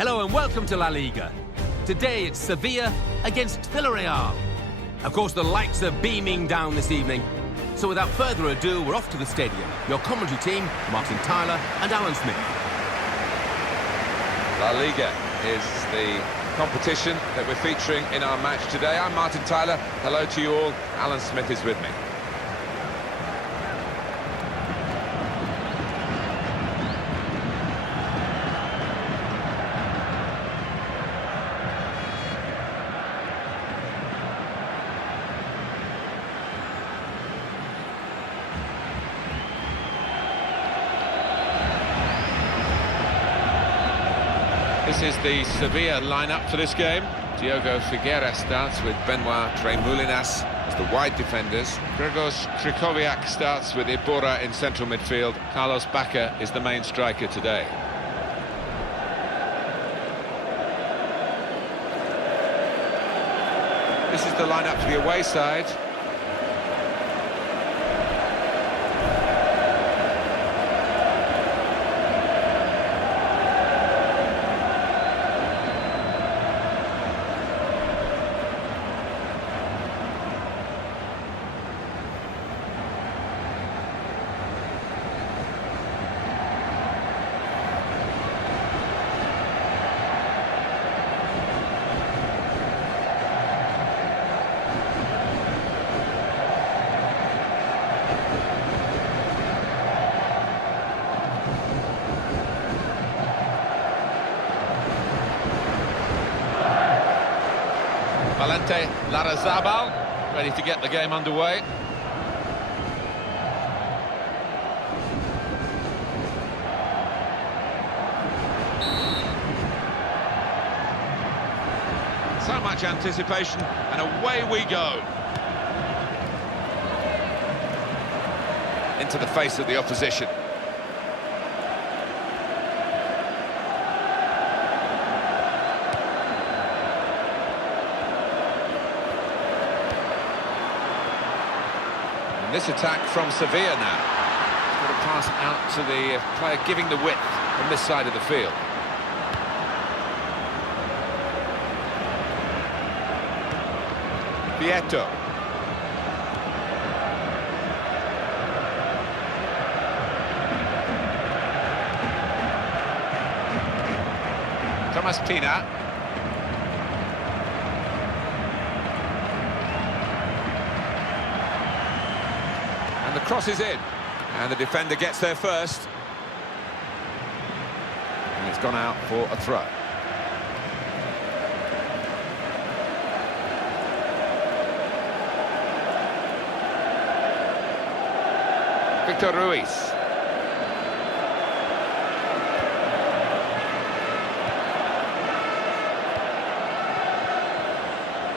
Hello and welcome to La Liga. Today it's Sevilla against Villarreal. Of course, the lights are beaming down this evening. So without further ado, we're off to the stadium. Your commentary team, Martin Tyler and Alan Smith. La Liga is the competition that we're featuring in our match today. I'm Martin Tyler. Hello to you all. Alan Smith is with me. This is the Sevilla lineup for this game. Diogo Figueira starts with Benoit Tremoulinas as the wide defenders. Grzegorz Krychowiak starts with Ibora in central midfield. Carlos Bacca is the main striker today. This is the lineup for the away side. Valente Larrazabal, ready to get the game underway. So much anticipation, and away we go. Into the face of the opposition. This attack from Sevilla now. It's got a pass out to the player giving the width on this side of the field. Vieto. Thomas Pina. And the cross is in, and the defender gets there first. And it's gone out for a throw. Victor Ruiz.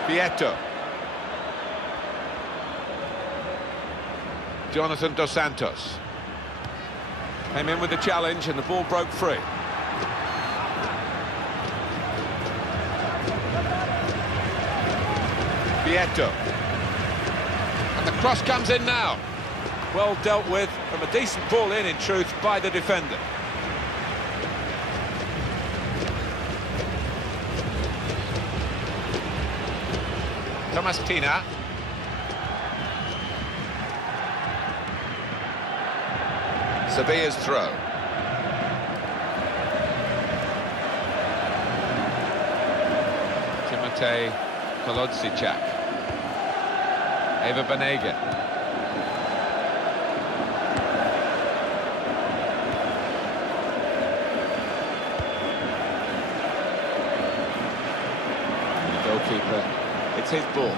Vieto. Jonathan Dos Santos came in with the challenge and the ball broke free. Vieto. And the cross comes in now. Well dealt with from a decent ball in truth, by the defender. Thomas Pina. Sevilla's throw. Timotej Kolodziejczak. Eva Banega. The goalkeeper, it's his ball.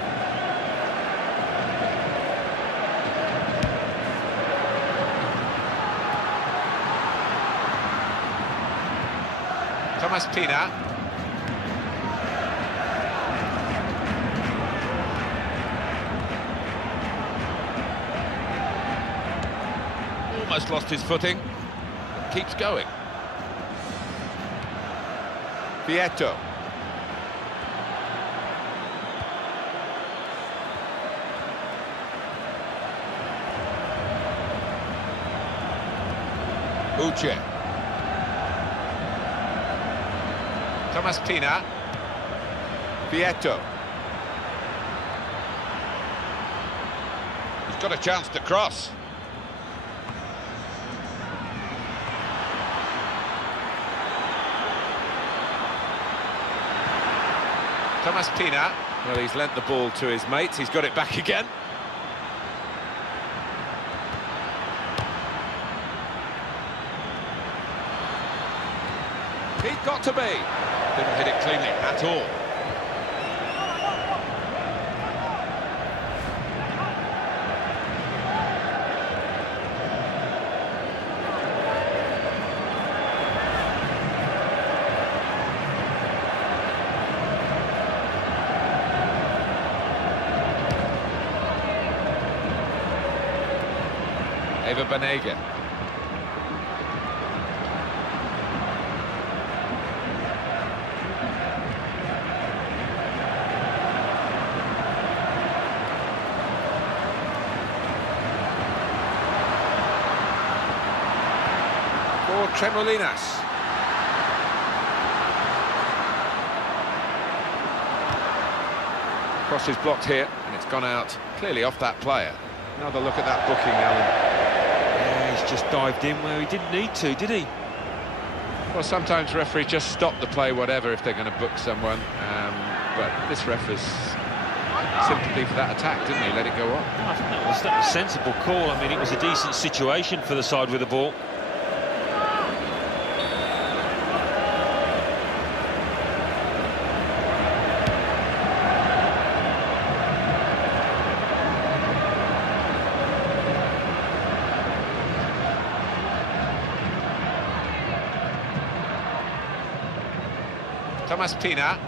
Thomas Pina. Almost lost his footing. Keeps going. Vieto. Uche. Thomas Pina. Vieto. He's got a chance to cross. Thomas Pina. Well, he's lent the ball to his mates. He's got it back again. He's got to be. Didn't hit it cleanly at all. Banega. For Tremolinas. Cross is blocked here, and it's gone out clearly off that player. Another look at that booking, Alan. He's just dived in where he didn't need to, did he? Well, sometimes referees just stop the play, whatever, if they're going to book someone. But this ref has sympathy for that attack, didn't he? Let it go on. I think that was a sensible call. I mean, it was a decent situation for the side with the ball. Thomas Pina.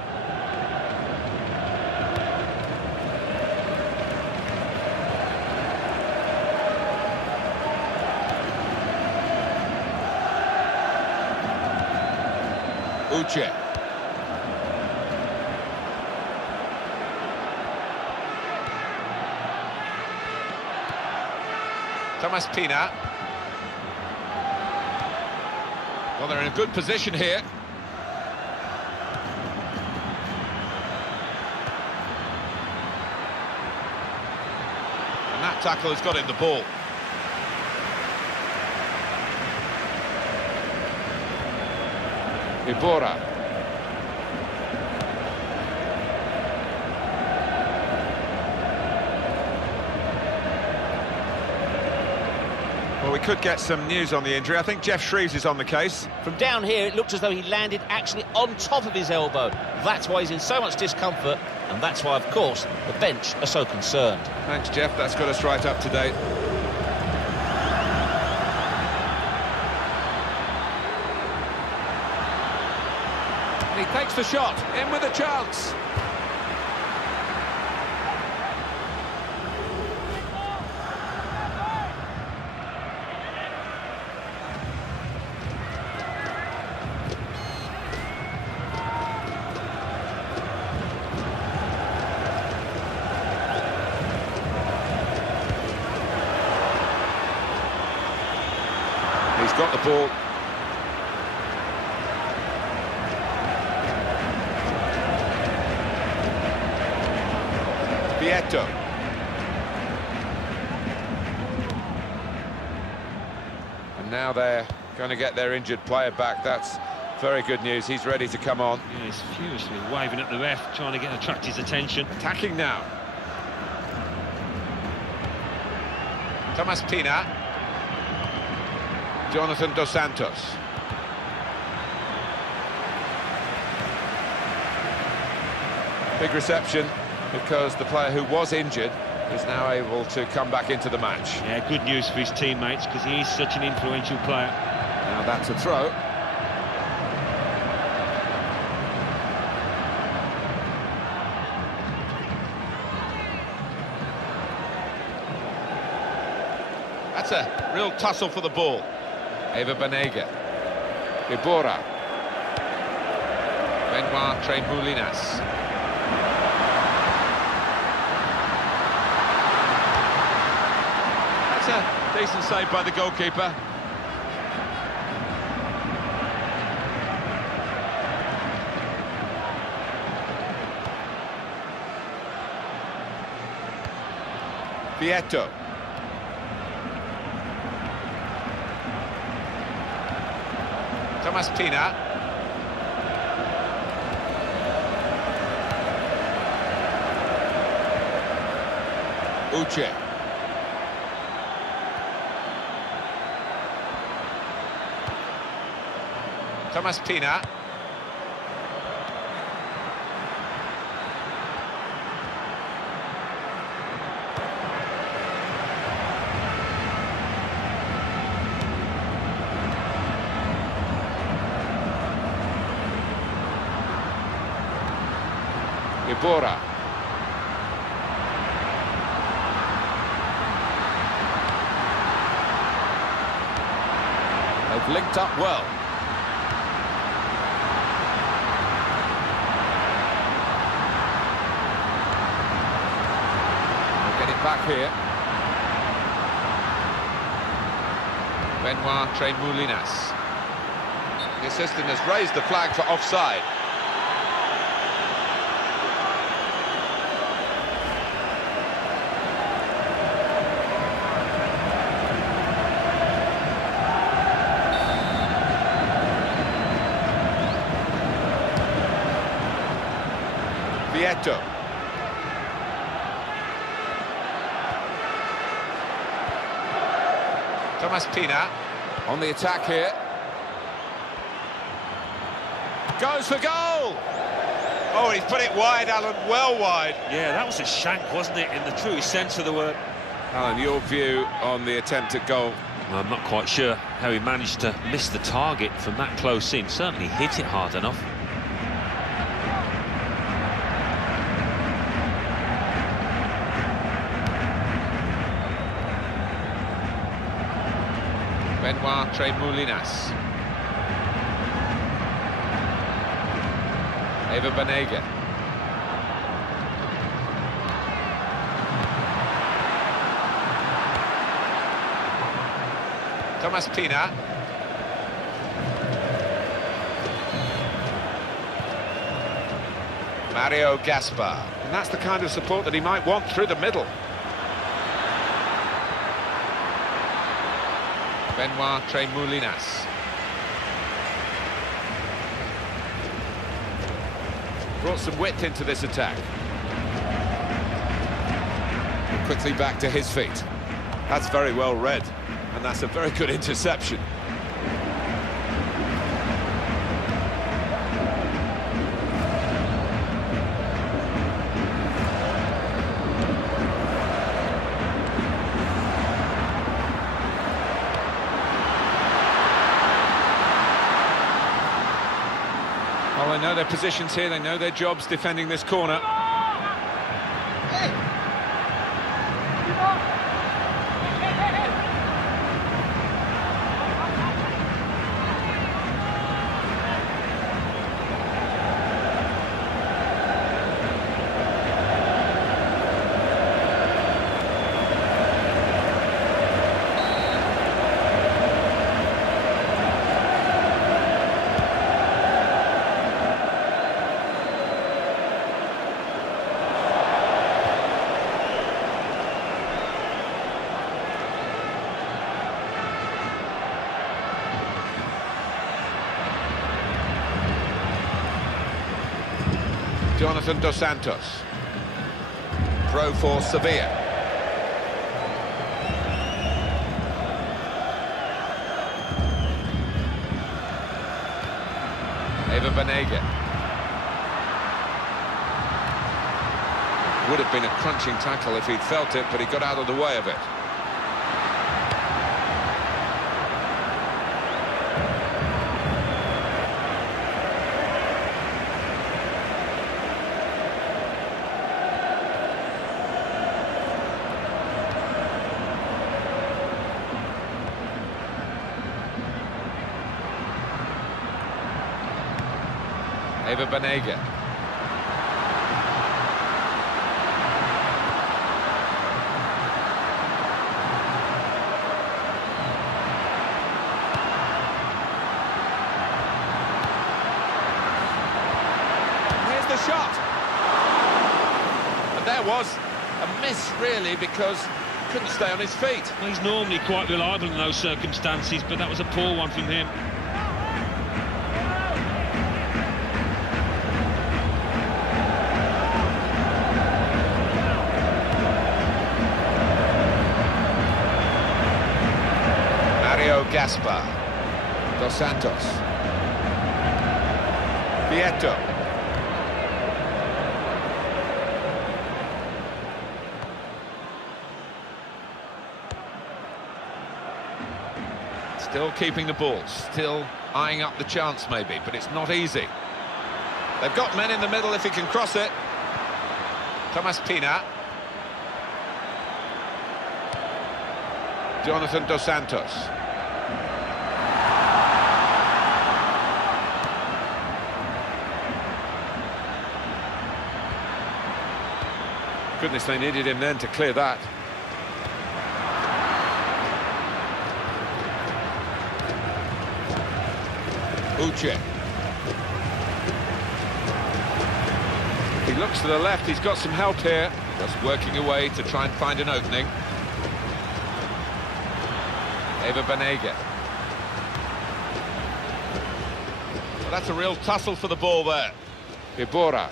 Uche. Thomas Pina. Well, they're in a good position here. And that tackle has got in the ball. Ibora. Well, we could get some news on the injury. I think Jeff Shreves is on the case. From down here, it looked as though he landed actually on top of his elbow. That's why he's in so much discomfort, and that's why, of course, the bench are so concerned. Thanks, Jeff. That's got us right up to date. And he takes the shot, in with a chance. He's got the ball. Vieto. And now they're going to get their injured player back. That's very good news. He's ready to come on. Yeah, he's furiously waving at the ref, trying to attract his attention. Attacking now. Thomas Pina. Jonathan Dos Santos. Big reception, because the player who was injured is now able to come back into the match. Yeah, good news for his teammates, because he is such an influential player. Now that's a throw. That's a real tussle for the ball. Eva Banega. Ibora. Benoit Tremolinas. That's a decent save by the goalkeeper. Vieto. Thomas Pina. Uche. Thomas Pina. Ibora. They've linked up well. They'll get it back here. Benoit Tremoulinas. The assistant has raised the flag for offside. Vieto. Thomas Pina on the attack here. Goes for goal! Oh, he's put it wide, Alan, well wide. Yeah, that was a shank, wasn't it, in the truest sense of the word? Alan, your view on the attempt at goal? I'm not quite sure how he managed to miss the target from that close in. Certainly hit it hard enough. Benoit Tremoulinas. Eva Banega. Thomas Pina. Mario Gaspar. And that's the kind of support that he might want through the middle. Benoit Tremoulinas. Brought some width into this attack. Quickly back to his feet. That's very well read, and that's a very good interception. Well, they know their positions here, they know their jobs defending this corner. Jonathan Dos Santos. Throw for Sevilla. Eva Banega. Would have been a crunching tackle if he'd felt it, but he got out of the way of it. Eva Banega. Here's the shot. And there was a miss, really, because Couldn't stay on his feet. Well, he's normally quite reliable in those circumstances, but that was a poor one from him. Gaspar, Dos Santos, Vieto, still keeping the ball, still eyeing up the chance maybe, but it's not easy. They've got men in the middle if he can cross it. Thomas Pina, Jonathan Dos Santos. Goodness, they needed him then to clear that. Uche. He looks to the left, he's got some help here. Just working away to try and find an opening. Eva Banega. Well, that's a real tussle for the ball there. Ibora.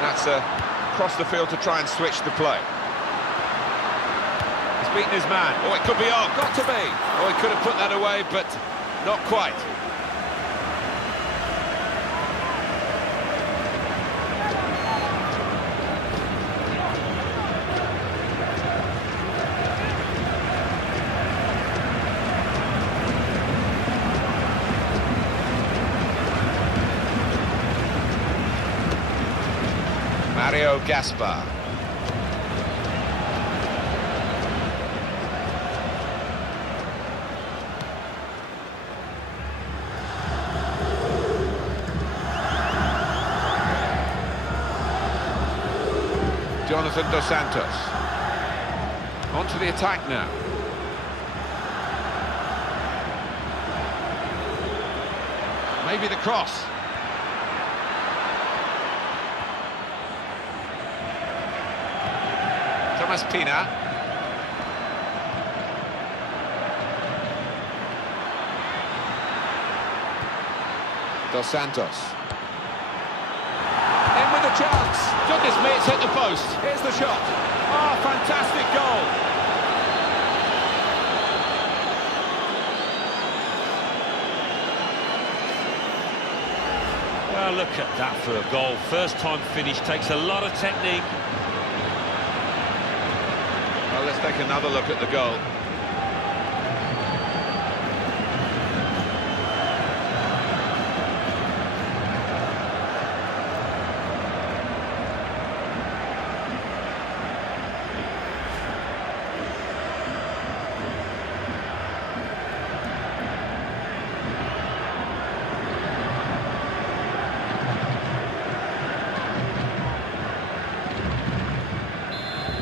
That's across the field to try and switch the play. He's beaten his man. Oh, it could be on. Got to be. Oh, he could have put that away, but not quite. Mario Gaspar. Jonathan Dos Santos. On to the attack now. Maybe the cross. Thomas Pina. Dos Santos. In with a chance. Goodness me, it's hit the post. Here's the shot. Oh, fantastic goal. Well, look at that for a goal. First time finish, takes a lot of technique. Well, let's take another look at the goal.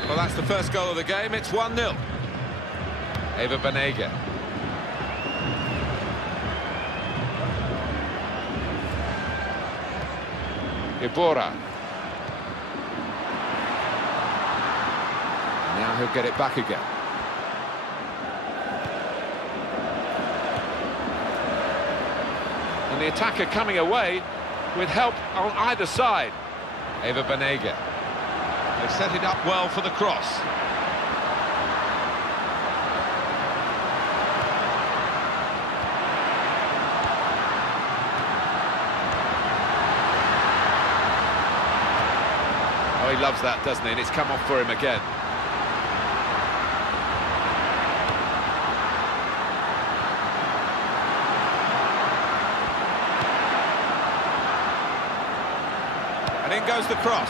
Well, that's the first goal of the game. It's 1-0. Eva Banega. Ibora. Now he'll get it back again. And the attacker coming away with help on either side. Eva Banega. They've set it up well for the cross. Oh, he loves that, doesn't he? And it's come off for him again. And in goes the cross.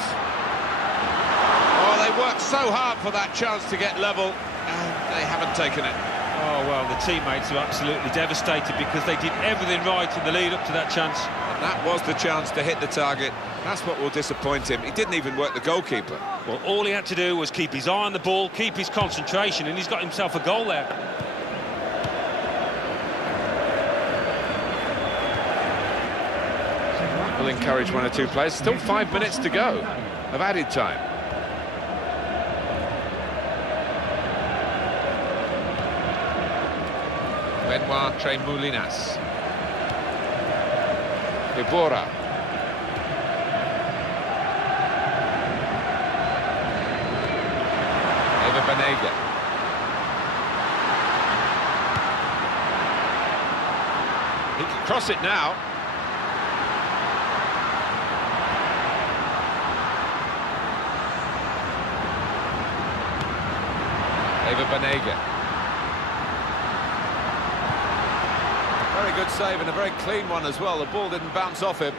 They worked so hard for that chance to get level, and they haven't taken it. Oh, well, the teammates are absolutely devastated because they did everything right in the lead up to that chance. And that was the chance to hit the target. That's what will disappoint him. He didn't even work the goalkeeper. Well, all he had to do was keep his eye on the ball, keep his concentration, and he's got himself a goal there. will encourage one or two players. Still 5 minutes to go of added time. Benoit Tremoulinas. Ibora. Eva Banega. He can cross it now. Eva Banega. Very good save and a very clean one as well. The ball didn't bounce off him.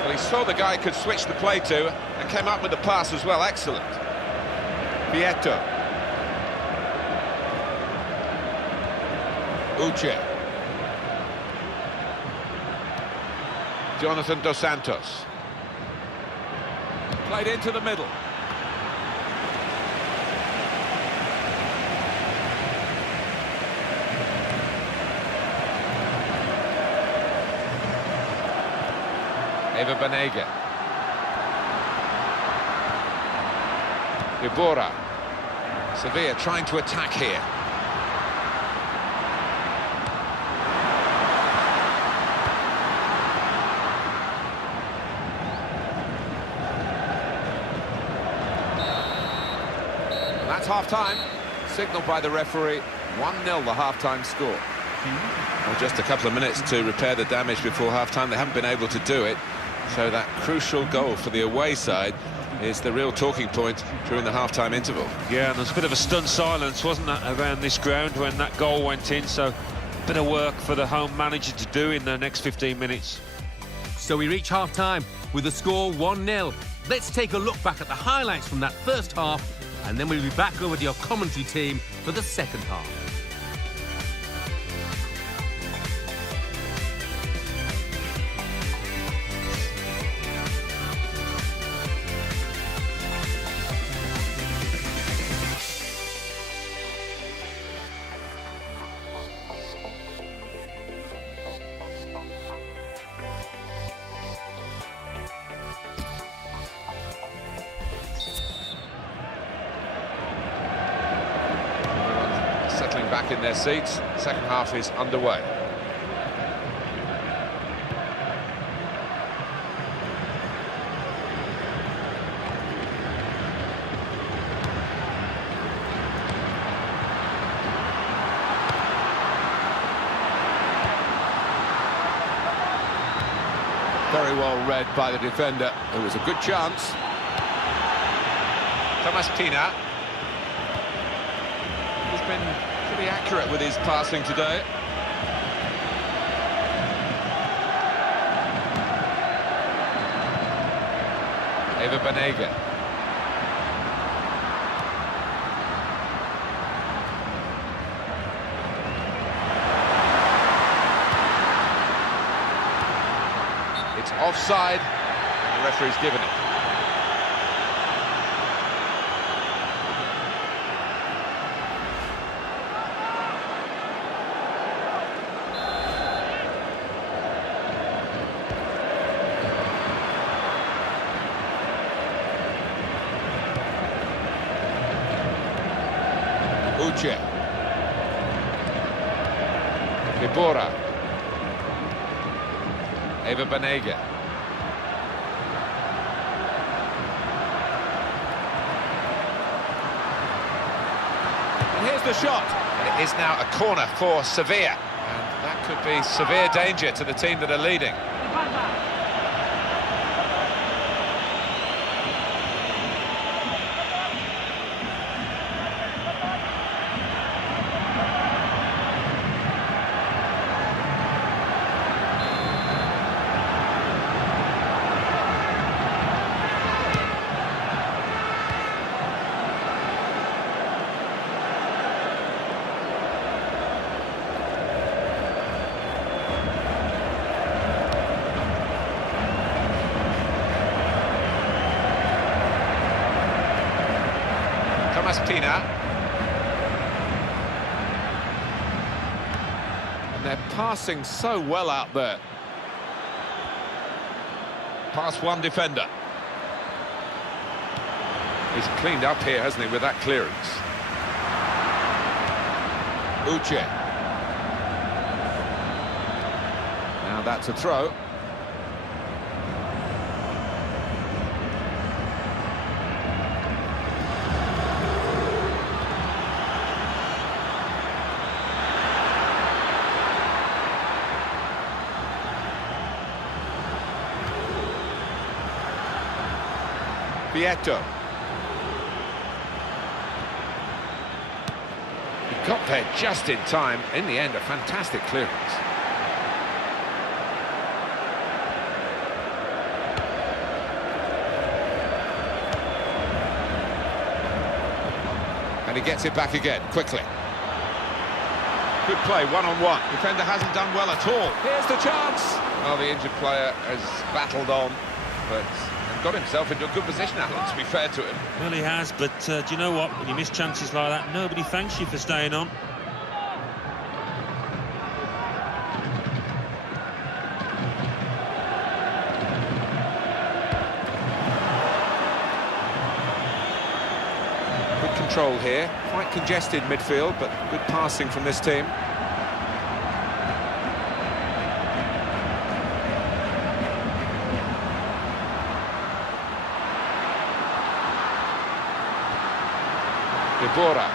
Well, he saw the guy could switch the play to and came up with the pass as well. Excellent. Vieto. Uche. Jonathan Dos Santos. Played into the middle. Eva Banega. Ibora. Sevilla trying to attack here. That's half-time, signalled by the referee. 1-0 the half-time score. Well, just a couple of minutes to repair the damage before half-time. They haven't been able to do it. So that crucial goal for the away side is the real talking point during the half-time interval. Yeah, and there's a bit of a stunned silence, wasn't that, around this ground when that goal went in. So a bit of work for the home manager to do in the next 15 minutes. So we reach half-time with the score 1-0. Let's take a look back at the highlights from that first half, and then we'll be back over to your commentary team for the second half. Back in their seats. Second half is underway. Very well read by the defender. It was a good chance. Thomas Pina. He's been pretty accurate with his passing today. Eva Banega. It's offside, and the referee's given it. Uche. Ibora. Eva Banega. And here's the shot. And it is now a corner for Sevilla. And that could be severe danger to the team that are leading. Pina. And they're passing so well out there. Past one defender. He's cleaned up here, hasn't he, with that clearance. Uche. Now that's a throw. Vieto. He got there just in time. In the end, a fantastic clearance. And he gets it back again, quickly. Good play, one-on-one. Defender hasn't done well at all. Here's the chance. Well, the injured player has battled on, but got himself into a good position, Alan, to be fair to him. Well, he has, but do you know what? When you miss chances like that, nobody thanks you for staying on. Good control here. Quite congested midfield, but good passing from this team. Bora.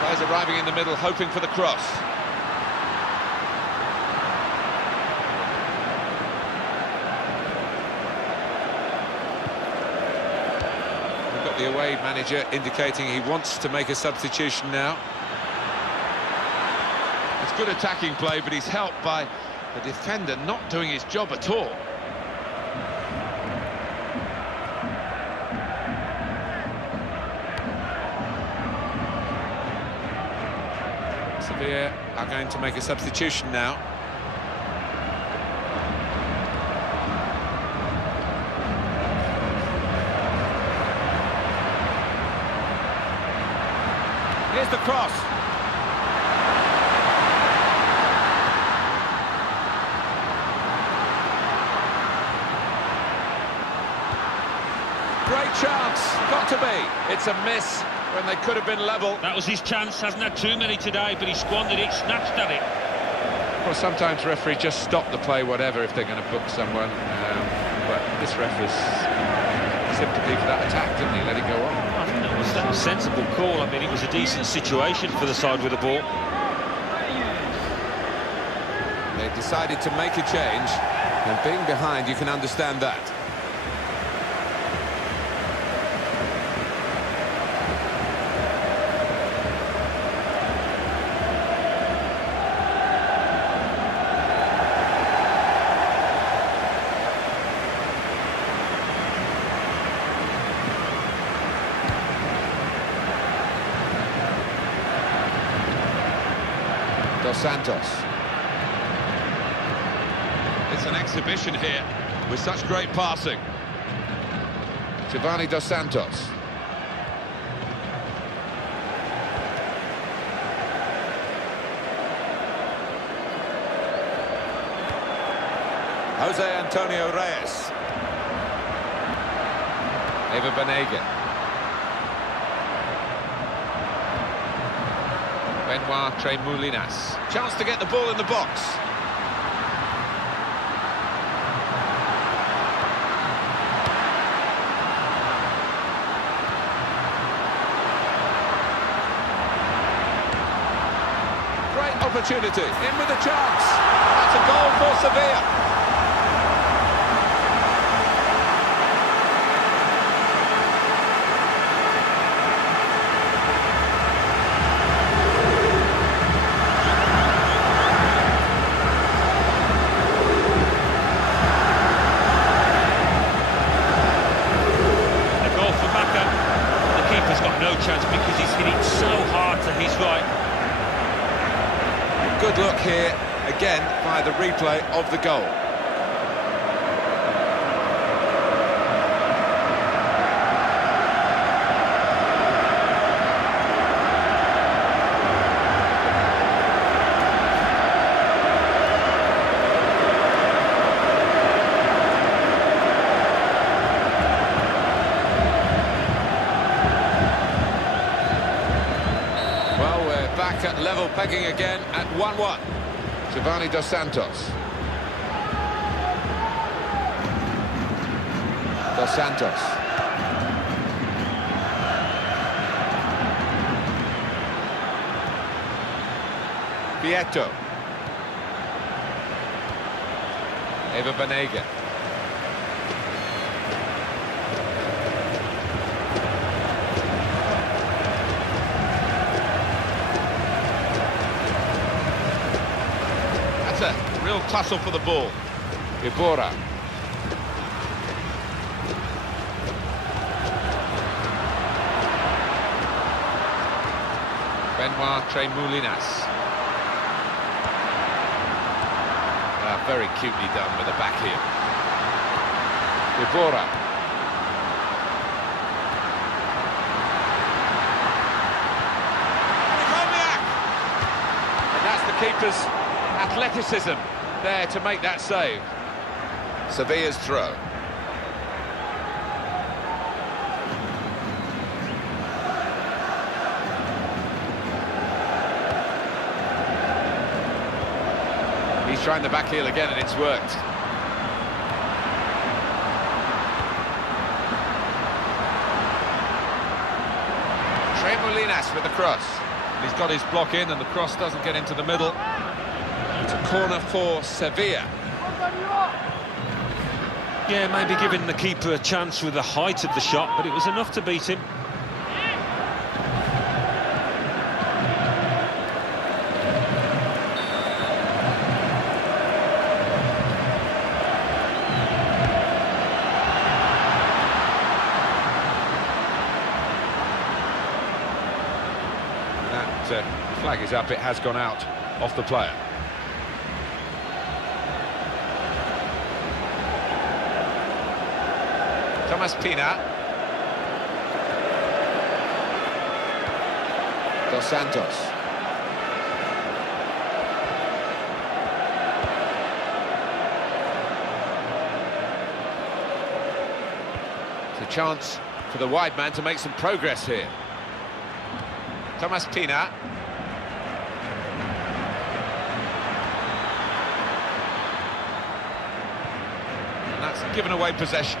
Players arriving in the middle, hoping for the cross. We've got the away manager indicating he wants to make a substitution now. It's good attacking play, but he's helped by the defender not doing his job at all. Sevilla are going to make a substitution now. Here's the cross. Great chance, got to be. It's a miss when they could have been level. That was his chance, hasn't had too many today, but he squandered it, snatched at it. Well, sometimes referees just stop the play, whatever, if they're going to book someone. But this referee's sympathy for that attack, didn't he? Let it go on. I think that was a sensible call. I mean, it was a decent situation for the side with the ball. They decided to make a change, and being behind, you can understand that. Santos. It's an exhibition here with such great passing. Giovanni Dos Santos. Jose Antonio Reyes. Eva Banega. Benoit Tremoulinas. Chance to get the ball in the box. Great opportunity. In with a chance. That's a goal for Sevilla. Chance because he's hit it so hard to his right. Good look here, again, by the replay of the goal. back at level pegging again at 1-1. Giovanni Dos Santos. Dos Santos. Vieto. Eva Banega. That's a real tussle for the ball. Iborra. Benoit Tremoulinas. Very cutely done with the back heel. Iborra. And that's the keeper's athleticism there to make that save. Sevilla's throw. He's trying the back heel again and it's worked. Tremoulinas with the cross. He's got his block in and the cross doesn't get into the middle. It's a corner for Sevilla. Yeah, maybe giving the keeper a chance with the height of the shot, but it was enough to beat him. Flag is up, it has gone out off the player. Thomas Pina. Dos Santos. It's a chance for the wide man to make some progress here. Thomas Pina. And that's given away possession.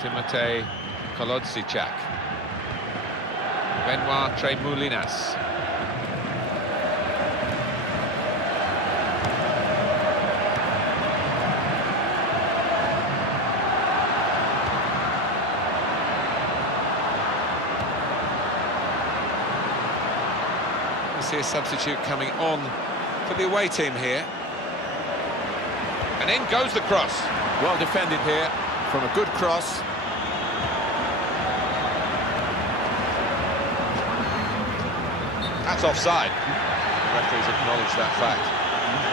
Timotej Kolodziejczak. Benoit Tremoulinas. We see a substitute coming on for the away team here. And in goes the cross. Well defended here from a good cross. That's offside. The referees acknowledge that fact.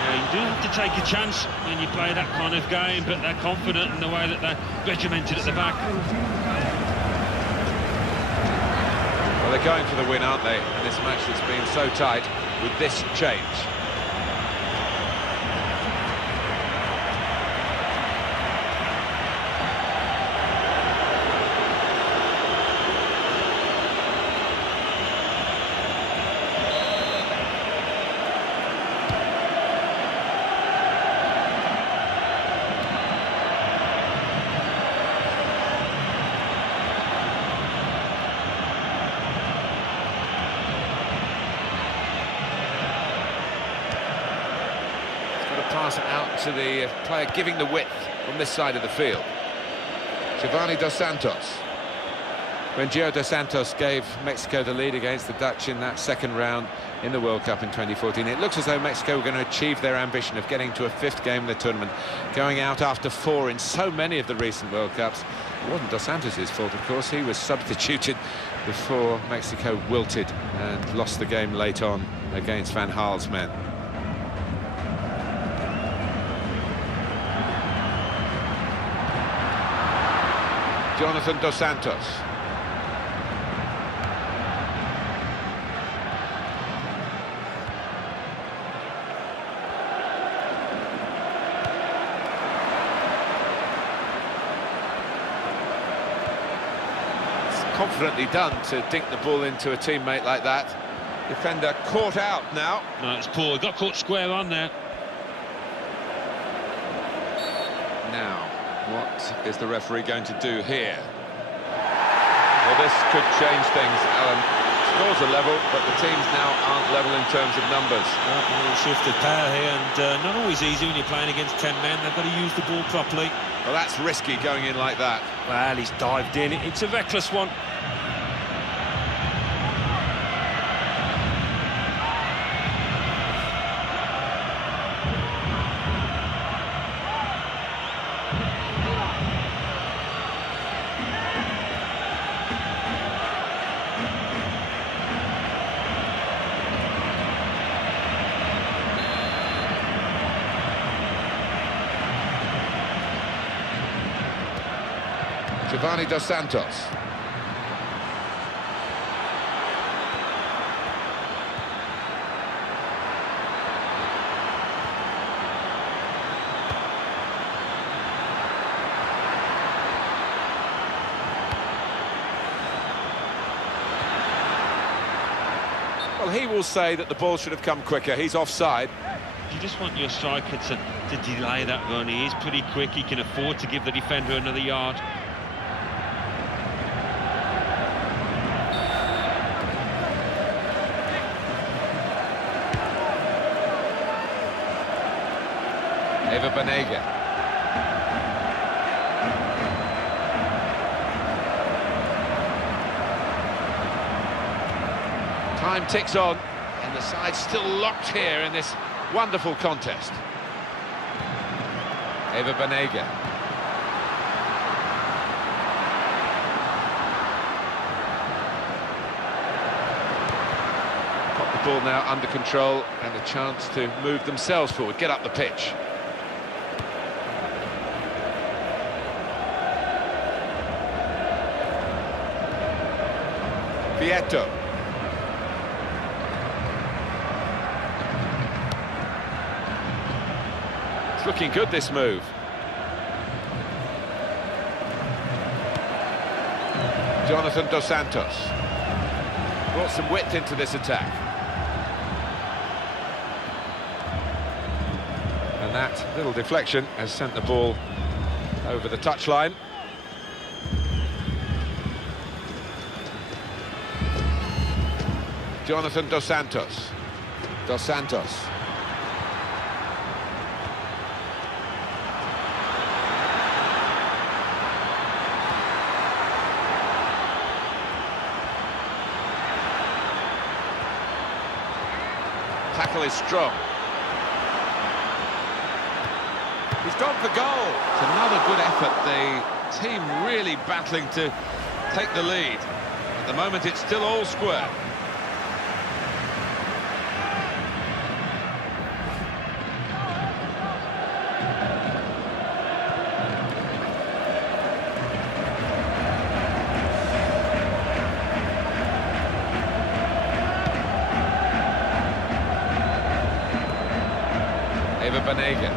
Yeah, you do have to take a chance when you play that kind of game, but they're confident in the way that they're regimented at the back. Well, they're going for the win, aren't they? And this match that's been so tight with this change. Pass it out to the player giving the width on this side of the field. Giovanni Dos Santos. When Gio Dos Santos gave Mexico the lead against the Dutch in that second round in the World Cup in 2014, it looks as though Mexico were going to achieve their ambition of getting to a fifth game of the tournament, going out after 4 in so many of the recent World Cups. It wasn't Dos Santos' fault, of course. He was substituted before Mexico wilted and lost the game late on against Van Gaal's men. Jonathan Dos Santos. confidently done to dink the ball into a teammate like that. Defender caught out now. No, it's poor. He got caught square on there. Now, what is the referee going to do here? Well, this could change things, Alan. Scores are level, but the teams now aren't level in terms of numbers. A little shift of power here, and not always easy when you're playing against 10 men. They've got to use the ball properly. Well, that's risky going in like that. Well, he's dived in. It's a reckless one. Giovanni Dos Santos. Well, he will say that the ball should have come quicker. He's offside. You just want your striker to delay that run. He is pretty quick. He can afford to give the defender another yard. Eva Banega. Time ticks on, and the side's still locked here in this wonderful contest. Eva Banega. Got the ball now under control and a chance to move themselves forward, get up the pitch. Vieto. It's looking good, this move. Jonathan Dos Santos brought some width into this attack. And that little deflection has sent the ball over the touchline. Jonathan Dos Santos. Dos Santos. Tackle is strong. He's gone for goal. It's another good effort. The team really battling to take the lead. At the moment, it's still all square. Eva Banega.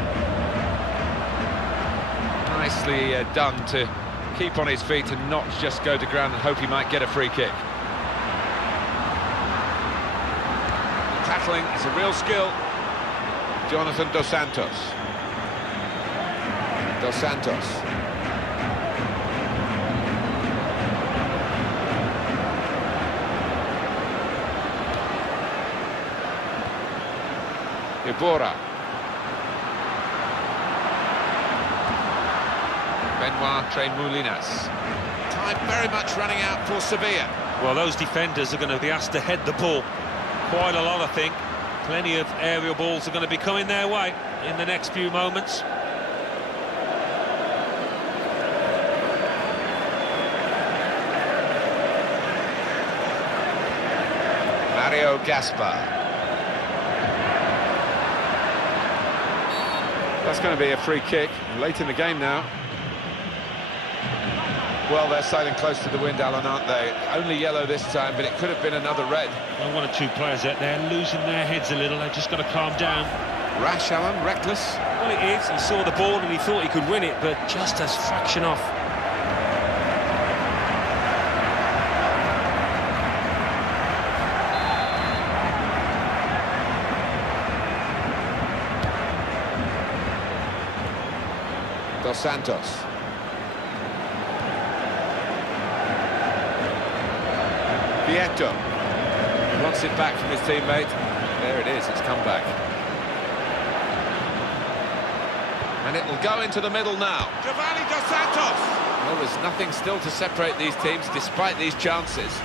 Nicely done to keep on his feet and not just go to ground and hope he might get a free kick. Tackling is a real skill. Jonathan Dos Santos. Dos Santos. Iborra. Tremoulinas. Time very much running out for Sevilla. Well, those defenders are going to be asked to head the ball quite a lot, I think. Plenty of aerial balls are going to be coming their way in the next few moments. Mario Gaspar. That's going to be a free kick late in the game now. Well, they're sailing close to the wind, Alan, aren't they? Only yellow this time, but it could have been another red. Well, one or two players out there losing their heads a little. They've just got to calm down. Rash, Alan, reckless. Well, it is. He saw the ball and he thought he could win it, but just a fraction off. Dos Santos. Vieto. He wants it back from his teammate. There it is, it's come back. And it will go into the middle now. Giovanni Dos Santos! Well, there's nothing still to separate these teams despite these chances.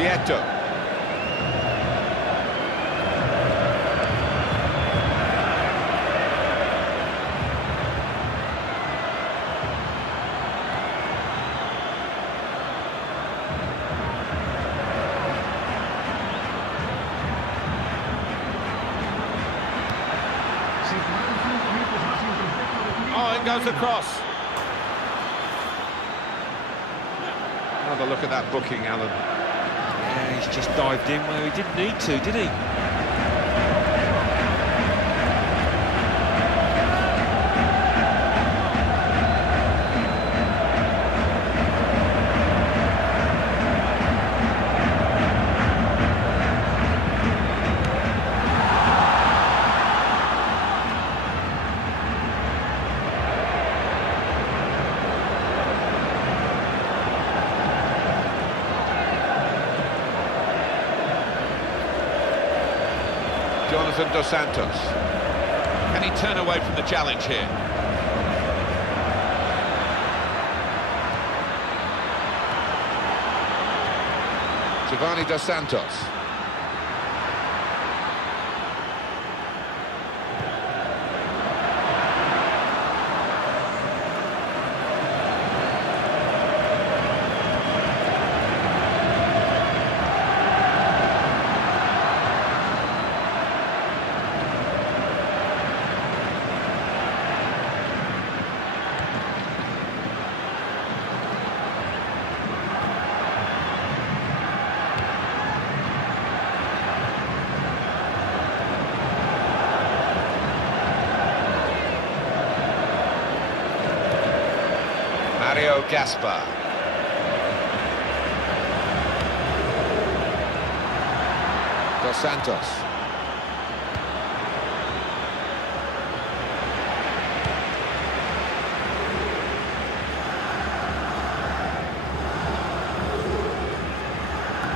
Vieto. Oh, it goes across. Another look at that booking, Alan. Yeah, he's just dived in where he didn't need to, did he? Jonathan Dos Santos. Can he turn away from the challenge here? Giovanni Dos Santos. Gaspar. Dos Santos.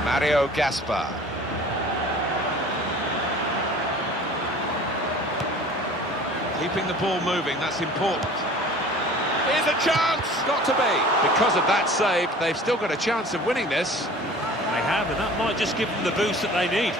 Mario Gaspar. Keeping the ball moving, that's important. Here's a chance! Got to be. Because of that save, they've still got a chance of winning this. They have, and that might just give them the boost that they need.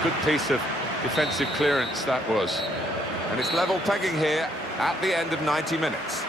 Good piece of defensive clearance that was. And it's level pegging here at the end of 90 minutes.